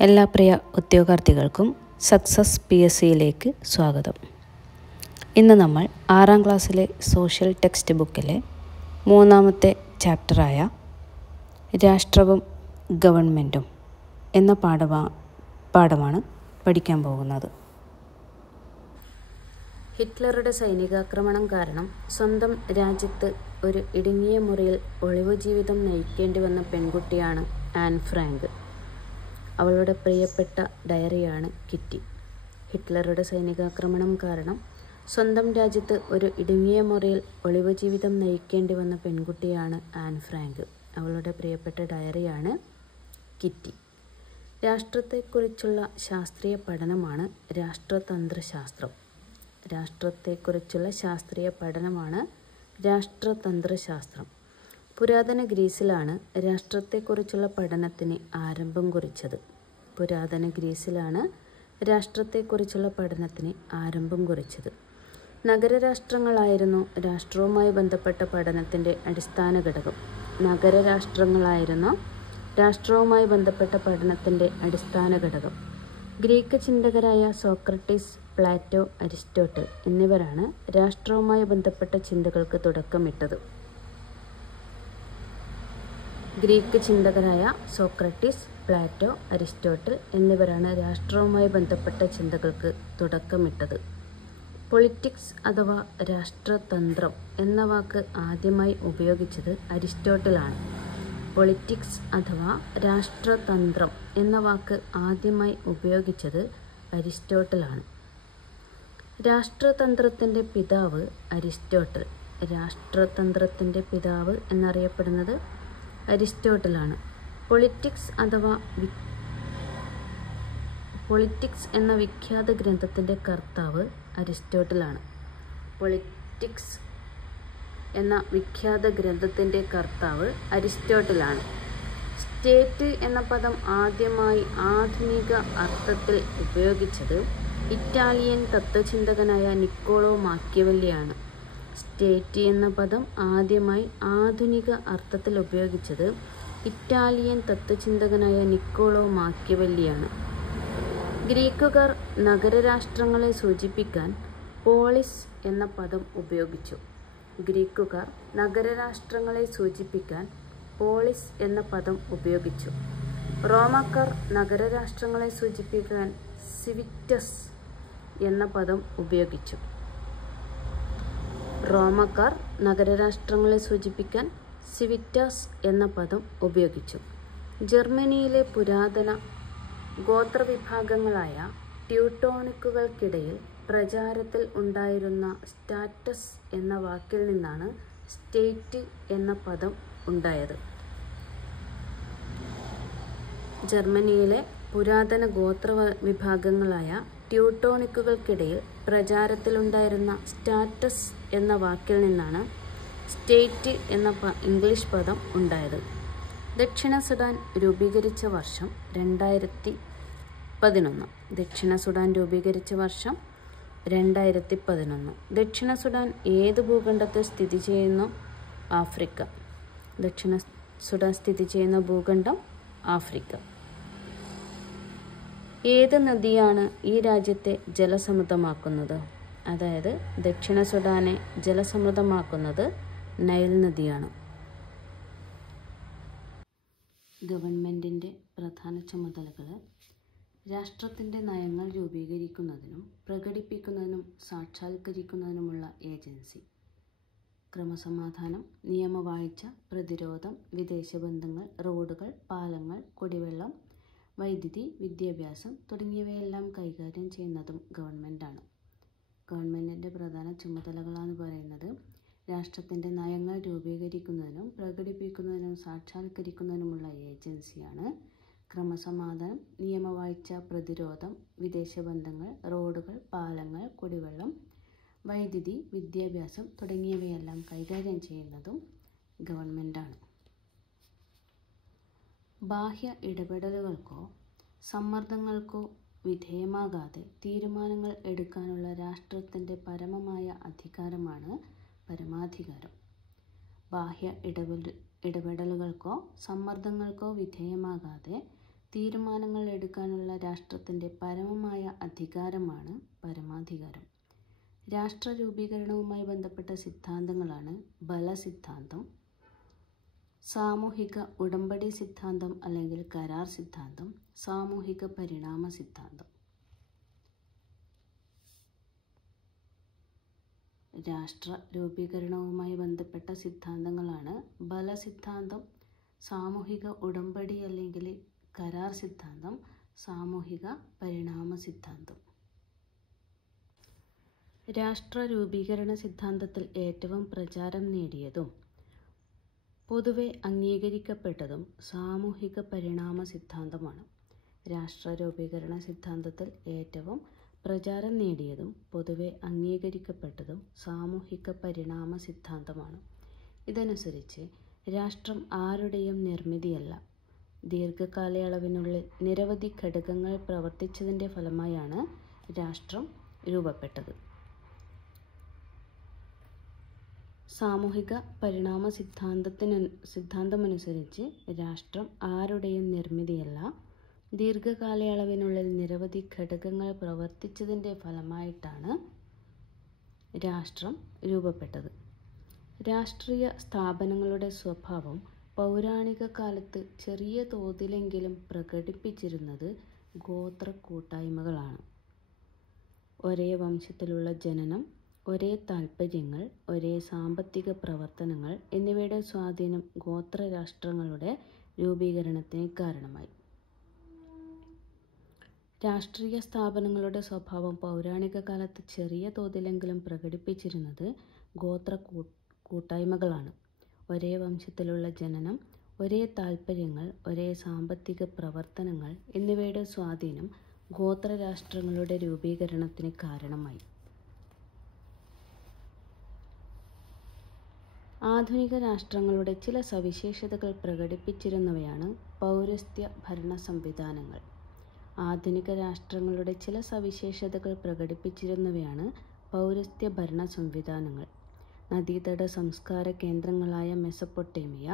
എല്ലാ പ്രിയ ഉദ്യോഗാർത്ഥികൾക്കും സക്സസ് PSCയിലേക്ക് സ്വാഗതം. ഇന്ന് നമ്മൾ 6ാം ക്ലാസ്സിലെ സോഷ്യൽ ടെക്സ്റ്റ് ബുക്കിലെ 3ാമത്തെ ചാപ്റ്ററായ രാഷ്ട്രവും ഗവൺമെൻറ്റും എന്ന പാഠമാണ് പഠിക്കാൻ പോകുന്നത്. ഹിറ്റ്ലറുടെ സൈനികാക്രമണം കാരണം സ്വന്തം രാജ്യത്ത് ഒരു ഇടുങ്ങിയ മുറിയിൽ ഒളിവു ജീവിതം നയിക്കേണ്ടി വന്ന പെൺകുട്ടിയാണ് ആൻ ഫ്രാങ്ക്. അവളുടെ പ്രിയപ്പെട്ട ഡയറിയാണ് കിറ്റി. ഹിറ്റ്ലറുടെ സൈനികാക്രമണം കാരണം സ്വന്തം രാജ്യത്ത് ഒരു ഇടുങ്ങിയ മുറിയിൽ ഒളിവു ജീവിതം നയിക്കേണ്ടി വന്ന പെൺകുട്ടിയാണ് ആൻ ഫ്രാങ്ക്. അവളുടെ പ്രിയപ്പെട്ട ഡയറിയാണ് കിറ്റി. രാഷ്ട്രത്തെക്കുറിച്ചുള്ള ശാസ്ത്രീയ പഠനമാണ് രാഷ്ട്രതന്ത്രശാസ്ത്രം. രാഷ്ട്രത്തെക്കുറിച്ചുള്ള ശാസ്ത്രീയ പഠനമാണ് രാഷ്ട്രതന്ത്രശാസ്ത്രം. പുരാതന ഗ്രീസിലാണ് രാഷ്ട്രത്തെക്കുറിച്ചുള്ള പഠനത്തിന് ആരംഭം കുറിച്ചത്. നഗരരാഷ്ട്രങ്ങളായിരുന്നു രാഷ്ട്രവുമായി ബന്ധപ്പെട്ട പഠനത്തിൻ്റെ അടിസ്ഥാന ഘടകം. ഗ്രീക്ക് ചിന്തകരായ സോക്രട്ടീസ്, പ്ലാറ്റോ, അരിസ്റ്റോട്ടിൽ എന്നിവരാണ് രാഷ്ട്രവുമായി ബന്ധപ്പെട്ട ചിന്തകൾക്ക് തുടക്കമിട്ടത്. പൊളിറ്റിക്സ് അഥവാ രാഷ്ട്രതന്ത്രം എന്ന വാക്ക് ആദ്യമായി ഉപയോഗിച്ചത് അരിസ്റ്റോട്ടിലാണ്. രാഷ്ട്രതന്ത്രത്തിൻ്റെ പിതാവ് അരിസ്റ്റോട്ടിൽ. രാഷ്ട്രതന്ത്രത്തിൻ്റെ പിതാവ് എന്നറിയപ്പെടുന്നത് അരിസ്റ്റോട്ടിലാണ്. പൊളിറ്റിക്സ് എന്ന വിഖ്യാത ഗ്രന്ഥത്തിൻ്റെ കർത്താവ് അരിസ്റ്റോട്ടിലാണ്. സ്റ്റേറ്റ് എന്ന പദം ആദ്യമായി ആധുനിക അർത്ഥത്തിൽ ഉപയോഗിച്ചത് ഇറ്റാലിയൻ തത്വചിന്തകനായ നിക്കോളോ മാക്കിയവെല്ലിയാണ്. ഗ്രീക്കുകാർ നഗരരാഷ്ട്രങ്ങളെ സൂചിപ്പിക്കാൻ പോളിസ് എന്ന പദം ഉപയോഗിച്ചു. റോമാക്കാർ നഗരരാഷ്ട്രങ്ങളെ സൂചിപ്പിക്കാൻ സിവിറ്റസ് എന്ന പദം ഉപയോഗിച്ചു. ജർമ്മനിയിലെ പുരാതന ഗോത്രവിഭാഗങ്ങളായ ട്യൂട്ടോണിക്കുകൾക്കിടയിൽ പ്രചാരത്തിൽ ഉണ്ടായിരുന്ന സ്റ്റാറ്റസ് എന്ന വാക്കിൽ നിന്നാണ് സ്റ്റേറ്റ് എന്ന പദം ഉണ്ടായത്. ഇംഗ്ലീഷ് പദം ഉണ്ടായത്. ദക്ഷിണ സുഡാൻ രൂപീകരിച്ച വർഷം 2011. ദക്ഷിണ സുഡാൻ ഏത് ഭൂഖണ്ഡത്തിൽ സ്ഥിതി ചെയ്യുന്നു? ആഫ്രിക്ക. ദക്ഷിണ സുഡാൻ സ്ഥിതി ചെയ്യുന്ന ഭൂഖണ്ഡം ആഫ്രിക്ക. ഏത് നദിയാണ് ഈ രാജ്യത്തെ ജലസമൃദ്ധമാക്കുന്നത്? അതായത് ദക്ഷിണ സുഡാനെ ജലസമൃദ്ധമാക്കുന്നത് നൈൽ നദിയാണ്. ഗവൺമെൻറ്റിൻ്റെ പ്രധാന ചുമതലകൾ രാഷ്ട്രത്തിൻ്റെ നയങ്ങൾ രൂപീകരിക്കുന്നതിനും പ്രകടിപ്പിക്കുന്നതിനും സാക്ഷാത്കരിക്കുന്നതിനുമുള്ള ഏജൻസി. ക്രമസമാധാനം, നിയമവാഴ്ച, പ്രതിരോധം, വിദേശബന്ധങ്ങൾ, റോഡുകൾ, പാലങ്ങൾ, കുടിവെള്ളം, വൈദ്യുതി, വിദ്യാഭ്യാസം തുടങ്ങിയവയെല്ലാം കൈകാര്യം ചെയ്യുന്നതും ഗവൺമെൻറ്റാണ്. ഗവൺമെൻറ്റിൻ്റെ പ്രധാന ചുമതലകളെന്ന് പറയുന്നത് രാഷ്ട്രത്തിൻ്റെ നയങ്ങൾ രൂപീകരിക്കുന്നതിനും പ്രകടിപ്പിക്കുന്നതിനും സാക്ഷാത്കരിക്കുന്നതിനുമുള്ള ഏജൻസിയാണ്. ക്രമസമാധാനം, നിയമവാഴ്ച, പ്രതിരോധം, വിദേശബന്ധങ്ങൾ, റോഡുകൾ, പാലങ്ങൾ, കുടിവെള്ളം, വൈദ്യുതി, വിദ്യാഭ്യാസം തുടങ്ങിയവയെല്ലാം കൈകാര്യം ചെയ്യുന്നതും ഗവൺമെൻറ്റാണ്. ബാഹ്യ ഇടപെടലുകൾക്കോ സമ്മർദ്ദങ്ങൾക്കോ വിധേയമാകാതെ തീരുമാനങ്ങൾ എടുക്കാനുള്ള രാഷ്ട്രത്തിൻ്റെ പരമമായ അധികാരമാണ് പരമാധികാരം. ബാഹ്യ ഇടപെടലുകൾക്കോ സമ്മർദ്ദങ്ങൾക്കോ വിധേയമാകാതെ തീരുമാനങ്ങൾ എടുക്കാനുള്ള രാഷ്ട്രത്തിൻ്റെ പരമമായ അധികാരമാണ് പരമാധികാരം. രാഷ്ട്ര രൂപീകരണവുമായി ബന്ധപ്പെട്ട സിദ്ധാന്തങ്ങളാണ് ബലസിദ്ധാന്തം, സാമൂഹിക ഉടമ്പടി സിദ്ധാന്തം അല്ലെങ്കിൽ കരാർ സിദ്ധാന്തം, സാമൂഹിക പരിണാമ സിദ്ധാന്തം. രാഷ്ട്ര രൂപീകരണവുമായി ബന്ധപ്പെട്ട സിദ്ധാന്തങ്ങളാണ് ബലസിദ്ധാന്തം, സാമൂഹിക ഉടമ്പടി അല്ലെങ്കിൽ കരാർ സിദ്ധാന്തം, സാമൂഹിക പരിണാമ സിദ്ധാന്തം. രാഷ്ട്ര രൂപീകരണ സിദ്ധാന്തത്തിൽ ഏറ്റവും പ്രചാരം നേടിയതും പൊതുവെ അംഗീകരിക്കപ്പെട്ടതും സാമൂഹിക പരിണാമ സിദ്ധാന്തമാണ്. രാഷ്ട്ര രൂപീകരണ സിദ്ധാന്തത്തിൽ ഏറ്റവും പ്രചാരം നേടിയതും പൊതുവെ അംഗീകരിക്കപ്പെട്ടതും സാമൂഹിക പരിണാമ സിദ്ധാന്തമാണ്. ഇതനുസരിച്ച് രാഷ്ട്രം ആരുടെയും നിർമ്മിതിയല്ല. ദീർഘകാലയളവിനുള്ളിൽ നിരവധി ഘടകങ്ങൾ പ്രവർത്തിച്ചതിൻ്റെ ഫലമായാണ് രാഷ്ട്രം രൂപപ്പെട്ടത്. സാമൂഹിക പരിണാമ സിദ്ധാന്തമനുസരിച്ച് രാഷ്ട്രം ആരുടെയും നിർമ്മിതിയല്ല. ദീർഘകാലയളവിനുള്ളിൽ നിരവധി ഘടകങ്ങൾ പ്രവർത്തിച്ചതിൻ്റെ ഫലമായിട്ടാണ് രാഷ്ട്രം രൂപപ്പെട്ടത്. രാഷ്ട്രീയ സ്ഥാപനങ്ങളുടെ സ്വഭാവം പൗരാണിക കാലത്ത് ചെറിയ തോതിലെങ്കിലും പ്രകടിപ്പിച്ചിരുന്നത് ഗോത്ര കൂട്ടായ്മകളാണ്. ഒരേ വംശത്തിലുള്ള ജനനം, ഒരേ താൽപ്പര്യങ്ങൾ, ഒരേ സാമ്പത്തിക പ്രവർത്തനങ്ങൾ എന്നിവയുടെ സ്വാധീനം ഗോത്ര രാഷ്ട്രങ്ങളുടെ രൂപീകരണത്തിന് കാരണമായി. രാഷ്ട്രീയ സ്ഥാപനങ്ങളുടെ സ്വഭാവം പൗരാണിക കാലത്ത് ചെറിയ തോതിലെങ്കിലും പ്രകടിപ്പിച്ചിരുന്നത് ഗോത്ര കൂട്ടായ്മകളാണ്. ഒരേ വംശത്തിലുള്ള ജനനം, ഒരേ താൽപ്പര്യങ്ങൾ, ഒരേ സാമ്പത്തിക പ്രവർത്തനങ്ങൾ എന്നിവയുടെ സ്വാധീനം ഗോത്ര രാഷ്ട്രങ്ങളുടെ രൂപീകരണത്തിന് കാരണമായി. ആധുനിക രാഷ്ട്രങ്ങളുടെ ചില സവിശേഷതകൾ പ്രകടിപ്പിച്ചിരുന്നവയാണ് പൗരസ്ത്യ ഭരണ സംവിധാനങ്ങൾ. ആധുനിക രാഷ്ട്രങ്ങളുടെ ചില സവിശേഷതകൾ പ്രകടിപ്പിച്ചിരുന്നവയാണ് പൗരസ്ത്യ ഭരണ സംവിധാനങ്ങൾ. നദീതട സംസ്കാര കേന്ദ്രങ്ങളായ മെസപ്പൊട്ടേമിയ,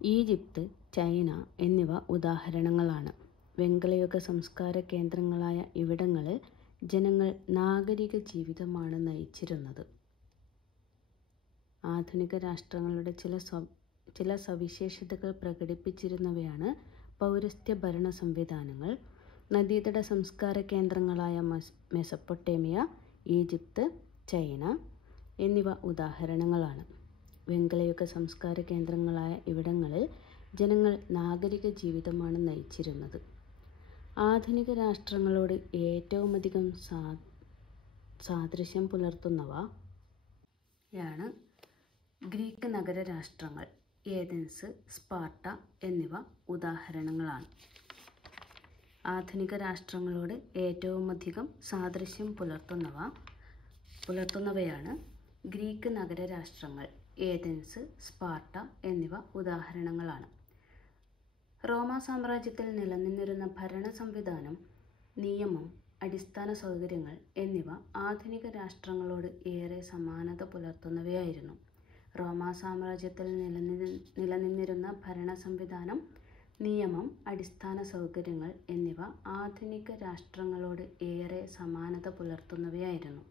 ഈജിപ്ത്, ചൈന എന്നിവ ഉദാഹരണങ്ങളാണ്. വെങ്കലയുഗ സംസ്കാര കേന്ദ്രങ്ങളായ ഇവിടങ്ങളിൽ ജനങ്ങൾ നാഗരിക ജീവിതമാണ് നയിച്ചിരുന്നത്. ആധുനിക രാഷ്ട്രങ്ങളുടെ ചില സവിശേഷതകൾ പ്രകടിപ്പിച്ചിരുന്നവയാണ് പൗരസ്ത്യ ഭരണ സംവിധാനങ്ങൾ. നദീതട സംസ്കാര കേന്ദ്രങ്ങളായ മെസപ്പൊട്ടേമിയ, ഈജിപ്ത്, ചൈന എന്നിവ ഉദാഹരണങ്ങളാണ്. വെങ്കലയുഗ സംസ്കാര കേന്ദ്രങ്ങളായ ഇവിടങ്ങളിൽ ജനങ്ങൾ നാഗരിക ജീവിതമാണ് നയിച്ചിരുന്നത്. ആധുനിക രാഷ്ട്രങ്ങളോട് ഏറ്റവുമധികം സാദൃശ്യം പുലർത്തുന്നവയാണ് ഗ്രീക്ക് നഗര രാഷ്ട്രങ്ങൾ. ഏഥൻസ്, സ്പാർട്ട എന്നിവ ഉദാഹരണങ്ങളാണ്. ആധുനിക രാഷ്ട്രങ്ങളോട് ഏറ്റവുമധികം സാദൃശ്യം പുലർത്തുന്നവയാണ് ഗ്രീക്ക് നഗര രാഷ്ട്രങ്ങൾ. ഏഥൻസ്, സ്പാർട്ട എന്നിവ ഉദാഹരണങ്ങളാണ്. റോമാ സാമ്രാജ്യത്തിൽ നിലനിന്നിരുന്ന ഭരണ സംവിധാനം, നിയമം, അടിസ്ഥാന സൗകര്യങ്ങൾ എന്നിവ ആധുനിക രാഷ്ട്രങ്ങളോട് ഏറെ സമാനത പുലർത്തുന്നവയായിരുന്നു. റോമാ സാമ്രാജ്യത്തിൽ നിലനിന്നിരുന്ന ഭരണ സംവിധാനം, നിയമം, അടിസ്ഥാന സൗകര്യങ്ങൾ എന്നിവ ആധുനിക രാഷ്ട്രങ്ങളോട് ഏറെ സമാനത പുലർത്തുന്നവയായിരുന്നു.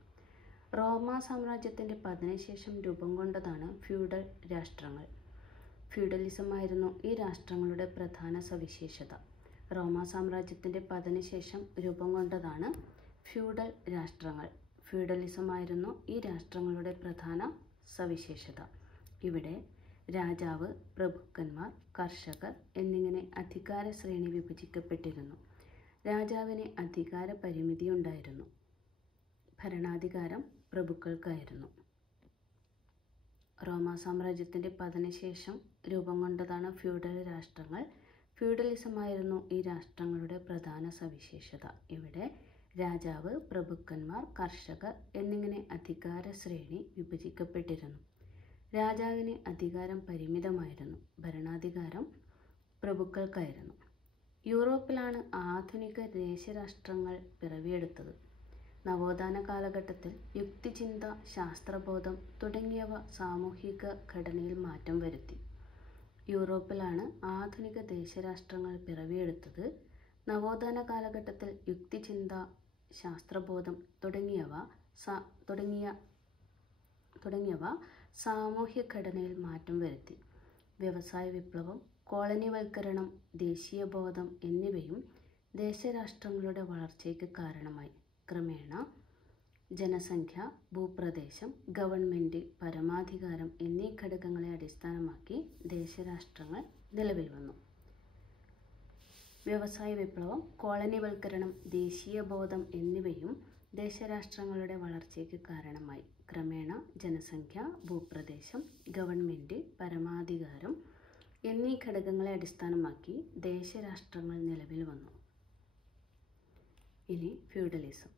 റോമാ സാമ്രാജ്യത്തിൻ്റെ പതനശേഷം രൂപം കൊണ്ടതാണ് ഫ്യൂഡൽ രാഷ്ട്രങ്ങൾ. ഫ്യൂഡലിസമായിരുന്നു ഈ രാഷ്ട്രങ്ങളുടെ പ്രധാന സവിശേഷത. റോമാ സാമ്രാജ്യത്തിൻ്റെ പതനശേഷം രൂപം കൊണ്ടതാണ് ഫ്യൂഡൽ രാഷ്ട്രങ്ങൾ. ഫ്യൂഡലിസമായിരുന്നു ഈ രാഷ്ട്രങ്ങളുടെ പ്രധാന സവിശേഷത. ഇവിടെ രാജാവ്, പ്രഭുക്കന്മാർ, കർഷകർ എന്നിങ്ങനെ അധികാര ശ്രേണി വിഭജിക്കപ്പെട്ടിരുന്നു. രാജാവിന് അധികാര പരിമിതിയുണ്ടായിരുന്നു. ഭരണാധികാരം പ്രഭുക്കൾക്കായിരുന്നു. റോമാ സാമ്രാജ്യത്തിൻ്റെ പതനശേഷം രൂപം കൊണ്ടതാണ് ഫ്യൂഡൽ രാഷ്ട്രങ്ങൾ. ഫ്യൂഡലിസമായിരുന്നു ഈ രാഷ്ട്രങ്ങളുടെ പ്രധാന സവിശേഷത. ഇവിടെ രാജാവ്, പ്രഭുക്കന്മാർ, കർഷകർ എന്നിങ്ങനെ അധികാര ശ്രേണി വിഭജിക്കപ്പെട്ടിരുന്നു. രാജാവിന് അധികാരം പരിമിതമായിരുന്നു. ഭരണാധികാരം പ്രഭുക്കൾക്കായിരുന്നു. യൂറോപ്പിലാണ് ആധുനിക ദേശരാഷ്ട്രങ്ങൾ പിറവിയെടുത്തത്. നവോത്ഥാന കാലഘട്ടത്തിൽ യുക്തിചിന്ത, ശാസ്ത്രബോധം തുടങ്ങിയവ സാമൂഹിക ഘടനയിൽ മാറ്റം വരുത്തി. യൂറോപ്പിലാണ് ആധുനിക ദേശരാഷ്ട്രങ്ങൾ പിറവിയെടുത്തത്. നവോത്ഥാന കാലഘട്ടത്തിൽ യുക്തിചിന്ത, ശാസ്ത്രബോധം തുടങ്ങിയവ സാമൂഹ്യഘടനയിൽ മാറ്റം വരുത്തി. വ്യവസായ വിപ്ലവം, കോളനിവൽക്കരണം, ദേശീയബോധം എന്നിവയും ദേശരാഷ്ട്രങ്ങളുടെ വളർച്ചയ്ക്ക് കാരണമായി. ക്രമേണ ജനസംഖ്യ, ഭൂപ്രദേശം, ഗവൺമെൻറ്, പരമാധികാരം എന്നീ ഘടകങ്ങളെ അടിസ്ഥാനമാക്കി ദേശരാഷ്ട്രങ്ങൾ നിലവിൽ വന്നു. വ്യവസായ വിപ്ലവം, കോളനിവൽക്കരണം, ദേശീയബോധം എന്നിവയും ദേശരാഷ്ട്രങ്ങളുടെ വളർച്ചയ്ക്ക് കാരണമായി. ക്രമേണ ജനസംഖ്യ, ഭൂപ്രദേശം, ഗവൺമെൻറ്, പരമാധികാരം എന്നീ ഘടകങ്ങളെ അടിസ്ഥാനമാക്കി ദേശരാഷ്ട്രങ്ങൾ നിലവിൽ വന്നു. ഇനി ഫ്യൂഡലിസം.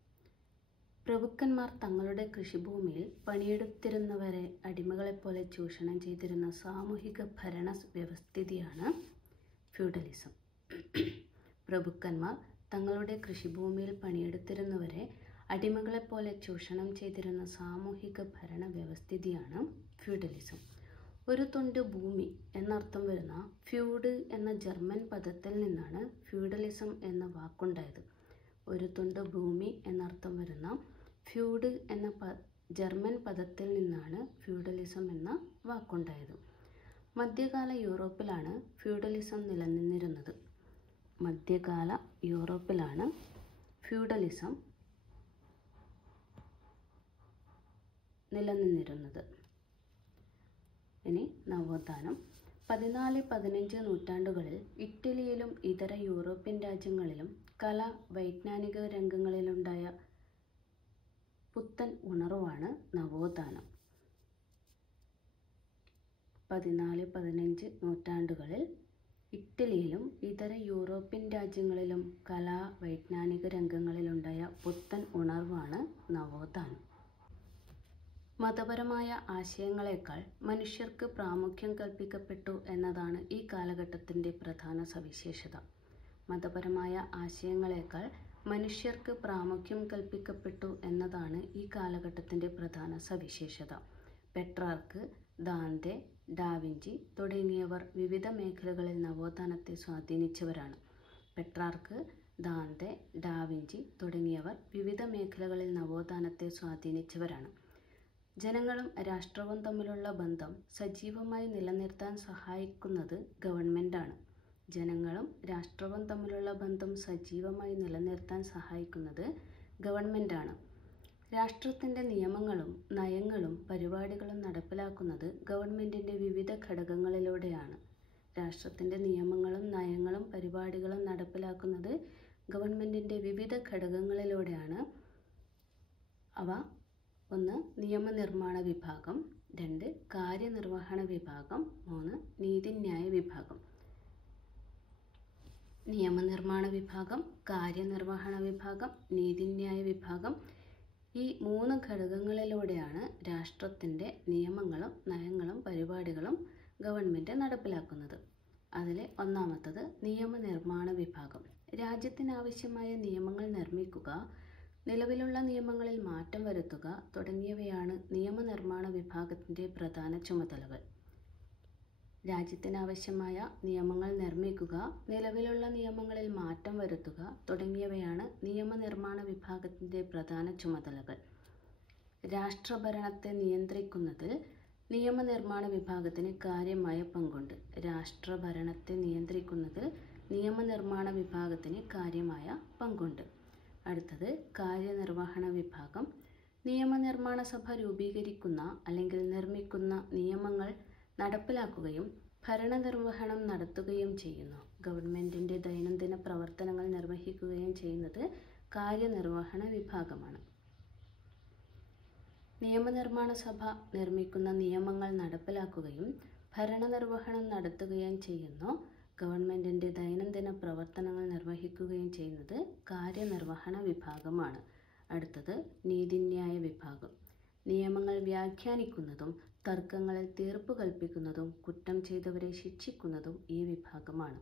പ്രഭുക്കന്മാർ തങ്ങളുടെ കൃഷിഭൂമിയിൽ പണിയെടുത്തിരുന്നവരെ അടിമകളെപ്പോലെ ചൂഷണം ചെയ്തിരുന്ന സാമൂഹിക ഭരണ വ്യവസ്ഥിതിയാണ് ഫ്യൂഡലിസം. പ്രഭുക്കന്മാർ തങ്ങളുടെ കൃഷിഭൂമിയിൽ പണിയെടുത്തിരുന്നവരെ അടിമകളെപ്പോലെ ചൂഷണം ചെയ്തിരുന്ന സാമൂഹിക ഭരണ വ്യവസ്ഥിതിയാണ് ഫ്യൂഡലിസം. ഒരു തുണ്ട് ഭൂമി എന്നർത്ഥം വരുന്ന ഫ്യൂഡ് എന്ന ജർമ്മൻ പദത്തിൽ നിന്നാണ് ഫ്യൂഡലിസം എന്ന വാക്കുണ്ടായത്. ഒരു തുണ്ട് ഭൂമി എന്നർത്ഥം വരുന്ന ഫ്യൂഡ് എന്ന ജർമ്മൻ പദത്തിൽ നിന്നാണ് ഫ്യൂഡലിസം എന്ന വാക്കുണ്ടായത്. മധ്യകാല യൂറോപ്പിലാണ് ഫ്യൂഡലിസം നിലനിന്നിരുന്നത്. മധ്യകാല യൂറോപ്പിലാണ് ഫ്യൂഡലിസം നിലനിന്നിരുന്നത്. ഇനി നവോത്ഥാനം. 14-15 നൂറ്റാണ്ടുകളിൽ ഇറ്റലിയിലും ഇതര യൂറോപ്യൻ രാജ്യങ്ങളിലും കല, വൈജ്ഞാനിക രംഗങ്ങളിലുണ്ടായ പുത്തൻ ഉണർവാണ് നവോത്ഥാനം. 14-15 നൂറ്റാണ്ടുകളിൽ ഇറ്റലിയിലും ഇതര യൂറോപ്യൻ രാജ്യങ്ങളിലും കലാ, വൈജ്ഞാനിക രംഗങ്ങളിലുണ്ടായ പുത്തൻ ഉണർവാണ് നവോത്ഥാനം. മതപരമായ ആശയങ്ങളെക്കാൾ മനുഷ്യർക്ക് പ്രാമുഖ്യം കൽപ്പിക്കപ്പെട്ടു എന്നതാണ് ഈ കാലഘട്ടത്തിൻ്റെ പ്രധാന സവിശേഷത. മതപരമായ ആശയങ്ങളെക്കാൾ മനുഷ്യർക്ക് പ്രാമുഖ്യം കൽപ്പിക്കപ്പെട്ടു എന്നതാണ് ഈ കാലഘട്ടത്തിൻ്റെ പ്രധാന സവിശേഷത. പെട്രാർക്ക്, ദാന്തെ, ഡാവിഞ്ചി തുടങ്ങിയവർ വിവിധ മേഖലകളിൽ നവോത്ഥാനത്തെ സ്വാധീനിച്ചവരാണ്. പെട്രാർക്ക്, ദാന്തെ, ഡാവിഞ്ചി തുടങ്ങിയവർ വിവിധ മേഖലകളിൽ നവോത്ഥാനത്തെ സ്വാധീനിച്ചവരാണ്. ജനങ്ങളും രാഷ്ട്രവും തമ്മിലുള്ള ബന്ധം സജീവമായി നിലനിർത്താൻ സഹായിക്കുന്നത് ഗവൺമെൻറ്റാണ്. ജനങ്ങളും രാഷ്ട്രവും തമ്മിലുള്ള ബന്ധം സജീവമായി നിലനിർത്താൻ സഹായിക്കുന്നത് ഗവൺമെൻറ്റാണ്. രാഷ്ട്രത്തിൻ്റെ നിയമങ്ങളും നയങ്ങളും പരിപാടികളും നടപ്പിലാക്കുന്നത് ഗവൺമെൻറ്റിൻ്റെ വിവിധ ഘടകങ്ങളിലൂടെയാണ്. രാഷ്ട്രത്തിൻ്റെ നിയമങ്ങളും നയങ്ങളും പരിപാടികളും നടപ്പിലാക്കുന്നത് ഗവൺമെൻറ്റിൻ്റെ വിവിധ ഘടകങ്ങളിലൂടെയാണ്. അവ: 1. നിയമനിർമ്മാണ വിഭാഗം, 2. കാര്യനിർവഹണ വിഭാഗം, 3. നീതിന്യായ വിഭാഗം. നിയമനിർമ്മാണ വിഭാഗം, കാര്യനിർവഹണ വിഭാഗം, നീതിന്യായ വിഭാഗം ഈ 3 ഘടകങ്ങളിലൂടെയാണ് രാഷ്ട്രത്തിൻ്റെ നിയമങ്ങളും നയങ്ങളും പരിപാടികളും ഗവൺമെൻറ് നടപ്പിലാക്കുന്നത്. അതിലെ ഒന്നാമത്തത് നിയമനിർമ്മാണ വിഭാഗം. രാജ്യത്തിനാവശ്യമായ നിയമങ്ങൾ നിർമ്മിക്കുക, നിലവിലുള്ള നിയമങ്ങളിൽ മാറ്റം വരുത്തുക തുടങ്ങിയവയാണ് നിയമനിർമ്മാണ വിഭാഗത്തിൻ്റെ പ്രധാന ചുമതലകൾ. രാജ്യത്തിനാവശ്യമായ നിയമങ്ങൾ നിർമ്മിക്കുക, നിലവിലുള്ള നിയമങ്ങളിൽ മാറ്റം വരുത്തുക തുടങ്ങിയവയാണ് നിയമനിർമ്മാണ വിഭാഗത്തിൻ്റെ പ്രധാന ചുമതലകൾ. രാഷ്ട്രഭരണത്തെ നിയന്ത്രിക്കുന്നതിൽ നിയമനിർമ്മാണ വിഭാഗത്തിന് കാര്യമായ പങ്കുണ്ട്. രാഷ്ട്രഭരണത്തെ നിയന്ത്രിക്കുന്നതിൽ നിയമനിർമ്മാണ വിഭാഗത്തിന് കാര്യമായ പങ്കുണ്ട്. അടുത്തത് കാര്യനിർവഹണ വിഭാഗം. നിയമനിർമ്മാണ സഭ രൂപീകരിക്കുന്ന അല്ലെങ്കിൽ നിർമ്മിക്കുന്ന നിയമങ്ങൾ നടപ്പിലാക്കുകയും ഭരണനിർവഹണം നടത്തുകയും ചെയ്യുന്നു. ഗവൺമെൻറ്റിൻ്റെ ദൈനംദിന പ്രവർത്തനങ്ങൾ നിർവഹിക്കുകയും ചെയ്യുന്നത് കാര്യനിർവഹണ വിഭാഗമാണ്. നിയമനിർമ്മാണ സഭ നിർമ്മിക്കുന്ന നിയമങ്ങൾ നടപ്പിലാക്കുകയും ഭരണനിർവഹണം നടത്തുകയും ചെയ്യുന്നു. ഗവൺമെൻറ്റിൻ്റെ ദൈനംദിന പ്രവർത്തനങ്ങൾ നിർവഹിക്കുകയും ചെയ്യുന്നത് കാര്യനിർവഹണ വിഭാഗമാണ്. അടുത്തത് നീതിന്യായ വിഭാഗം. നിയമങ്ങൾ വ്യാഖ്യാനിക്കുന്നതും തർക്കങ്ങളിൽ തീർപ്പ് കൽപ്പിക്കുന്നതും കുറ്റം ചെയ്തവരെ ശിക്ഷിക്കുന്നതും ഈ വിഭാഗമാണ്.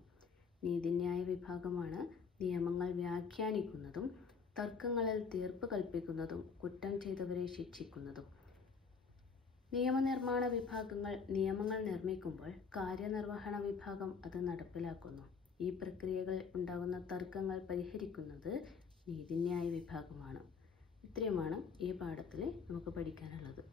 നീതിന്യായ വിഭാഗമാണ് നിയമങ്ങൾ വ്യാഖ്യാനിക്കുന്നതും തർക്കങ്ങളിൽ തീർപ്പ് കൽപ്പിക്കുന്നതും കുറ്റം ചെയ്തവരെ ശിക്ഷിക്കുന്നതും. നിയമനിർമ്മാണ വിഭാഗങ്ങൾ നിയമങ്ങൾ നിർമ്മിക്കുമ്പോൾ കാര്യനിർവഹണ വിഭാഗം അത് നടപ്പിലാക്കുന്നു. ഈ പ്രക്രിയകളിൽ ഉണ്ടാകുന്ന തർക്കങ്ങൾ പരിഹരിക്കുന്നത് നീതിന്യായ വിഭാഗമാണ്. ഇത്രയുമാണ് ഈ പാഠത്തിൽ നമുക്ക് പഠിക്കാനുള്ളത്.